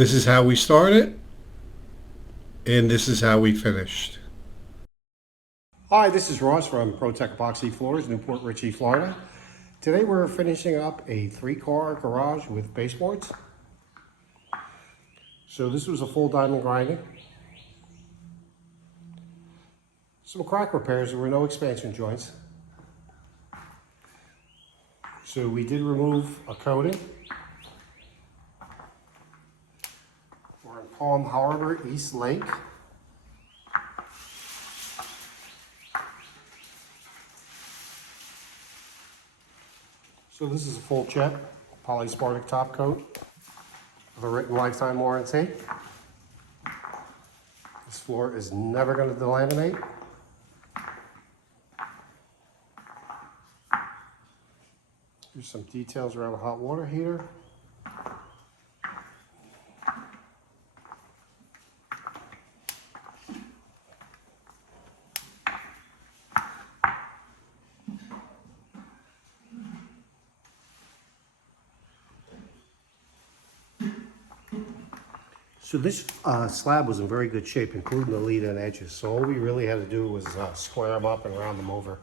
This is how we started, and this is how we finished. Hi, this is Ross from ProTech Epoxy Floors, Newport Richey, Florida. Today we're finishing up a 3-car garage with baseboards. So this was a full diamond grinding. Some crack repairs, there were no expansion joints. So we did remove a coating. We're in Palm Harbor, East Lake. So this is a full check, polyaspartic top coat with a written lifetime warranty. This floor is never going to delaminate. Here's some details around the hot water heater. So this slab was in very good shape, including the lead and edges. So all we really had to do was square them up and round them over.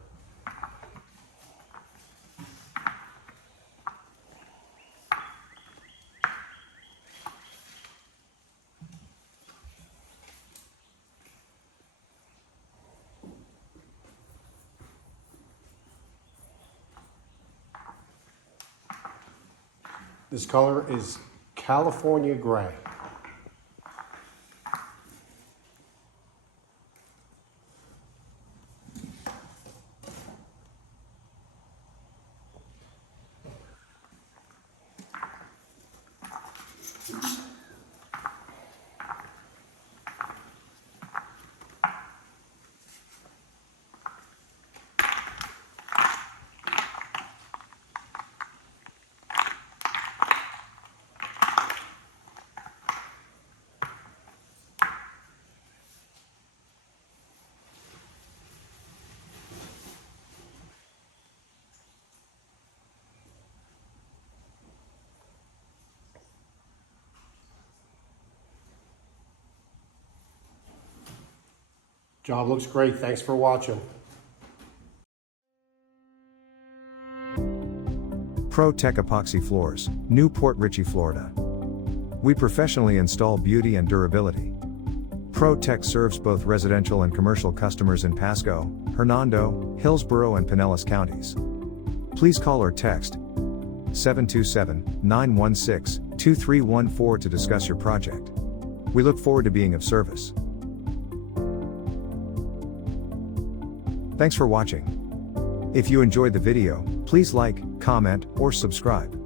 This color is California Gray. Job looks great. Thanks for watching. ProTech Epoxy Floors, Newport Richey, Florida. We professionally install beauty and durability. ProTech serves both residential and commercial customers in Pasco, Hernando, Hillsborough and Pinellas counties. Please call or text 727-916-2314 to discuss your project. We look forward to being of service. Thanks for watching. If you enjoyed the video, please like, comment, or subscribe.